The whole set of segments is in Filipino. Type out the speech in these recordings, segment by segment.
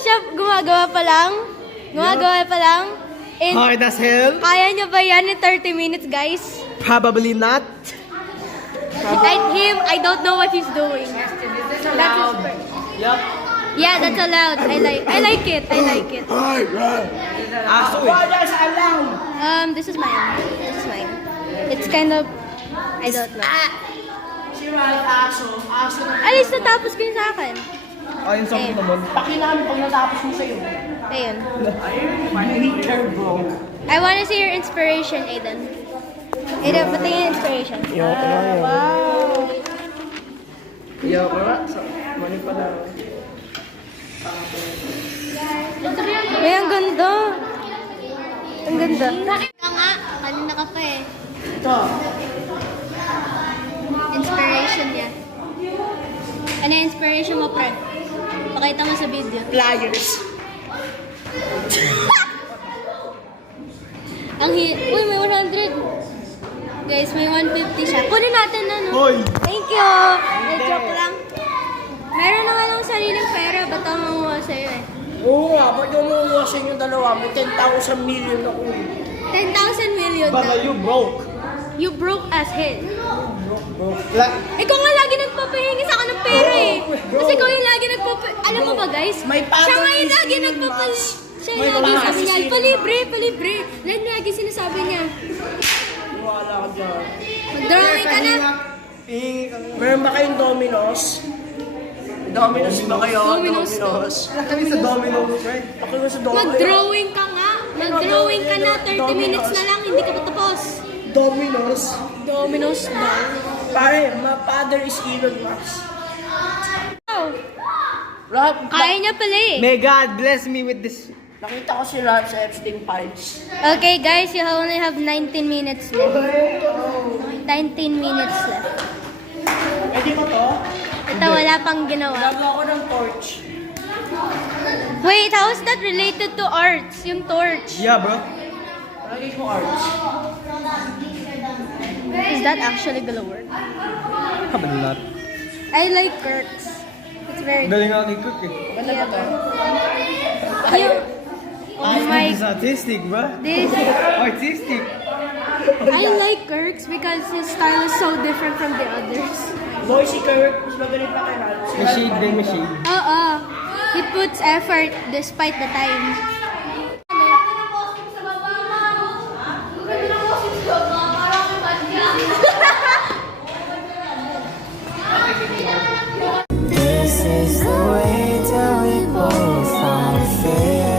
siya gumagawa pa lang. Gumagawa pa lang. And Hard as hell? kaya niya ba yan in 30 minutes, guys? Probably not. I don't know what he's doing. That's his first. Yup. Yeah, that's allowed. I like it. I like it. Aso eh. This is mine. This is mine. It's kind of, I don't know. Alis, natapos ko yung sa akin. Ayun sa mo naman. Pakilaman pag natapos mo sa'yo. Ayun. Meter, bro. I want to see your inspiration, Aiden. Aiden, pati yung inspiration. Wow. Yo, wala. Mali pala. Ay, ang ganda. Ang ganda. Ka nga, kanina ka pa eh. Ito. Inspiration niya. Ano yung inspiration mo, Fred? Pakita mo sa video. Pliers. Uy, may 100. Guys, may 150 siya. Kunin natin na, no? Hoy! Thank you! Joke lang. Meron naman akong sariling pera. Ba't ako mamuha sa'yo eh? Oo nga, ba't yung mamuha sa inyo dalawa? May 10,000 million ako. 10,000 million Baka na. you broke. You broke as hell. La Ikaw nga lagi nagpapahingi sa akin ng pera eh. Kasi ikaw yung lagi Alam mo ba guys? May Siya nga yung paddle lagi is nagpapahingi. Siya May yung lagi paddle sabi is niya, in palibre, palibre. Lagi sinasabi niya. Wala ka dyan. Mag-drawing ka na. Meron ba kayong Domino's? Domino's ba kayo? Domino's. kami sa Domino's, right? Ako nga sa Domino's. Mag-drawing ka nga. Mag-drawing ka na. 30 minutes na lang, hindi ka pa tapos. Domino's. Domino's ba? Pare, my father is Elon Musk. Oh, Rob, kaya niya pala eh. May God bless me with this. nakita ko si Rob sa Epstein Files. Okay guys, you only have 19 minutes left. 19 minutes left. Pwede mo to? Ito wala pang ginawa. Gagawa ko ng torch. Wait, how is that related to arts? Yung torch. Yeah, bro. Lagay ko arts. Is that actually gonna work? Probably not. I like Kirk's. It's very good. Galing ako ni Cook eh. Ganda ba to? Oh my, This is artistic, bro. this. Artistic. I like Kirk's because his style is so different from the others. Boy, si Kirk, mas magaling pa kay Rob. May shade din, may shade. Oo. He puts effort despite the time. This is the way till we both fulfill.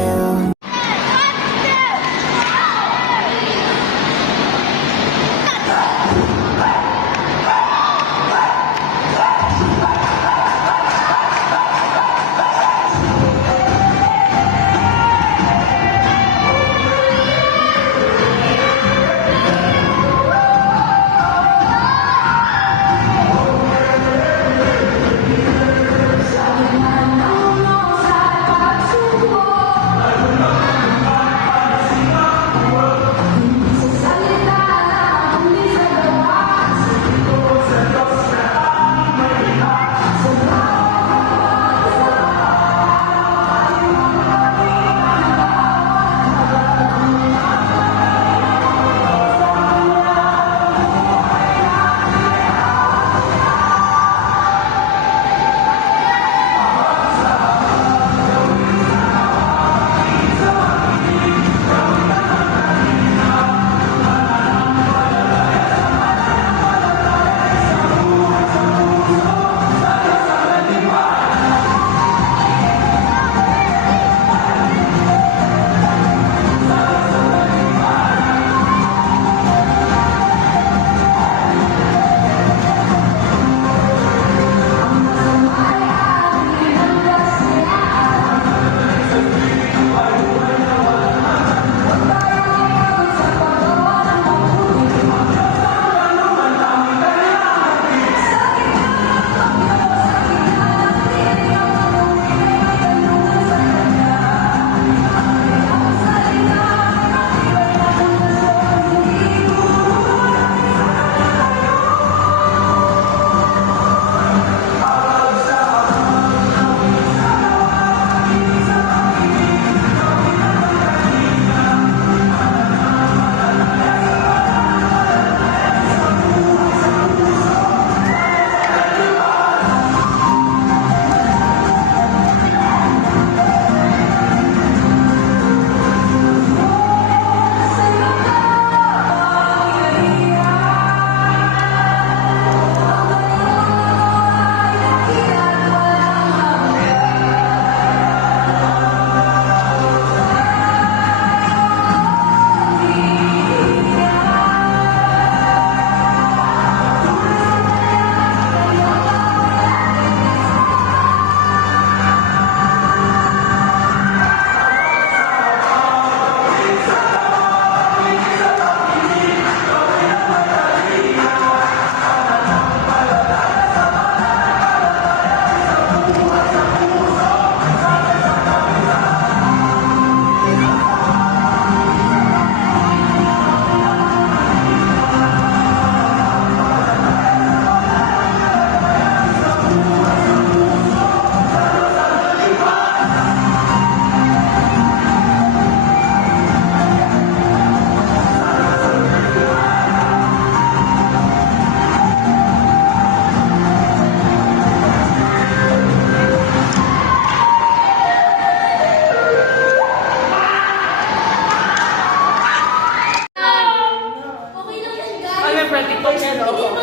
yan, oh.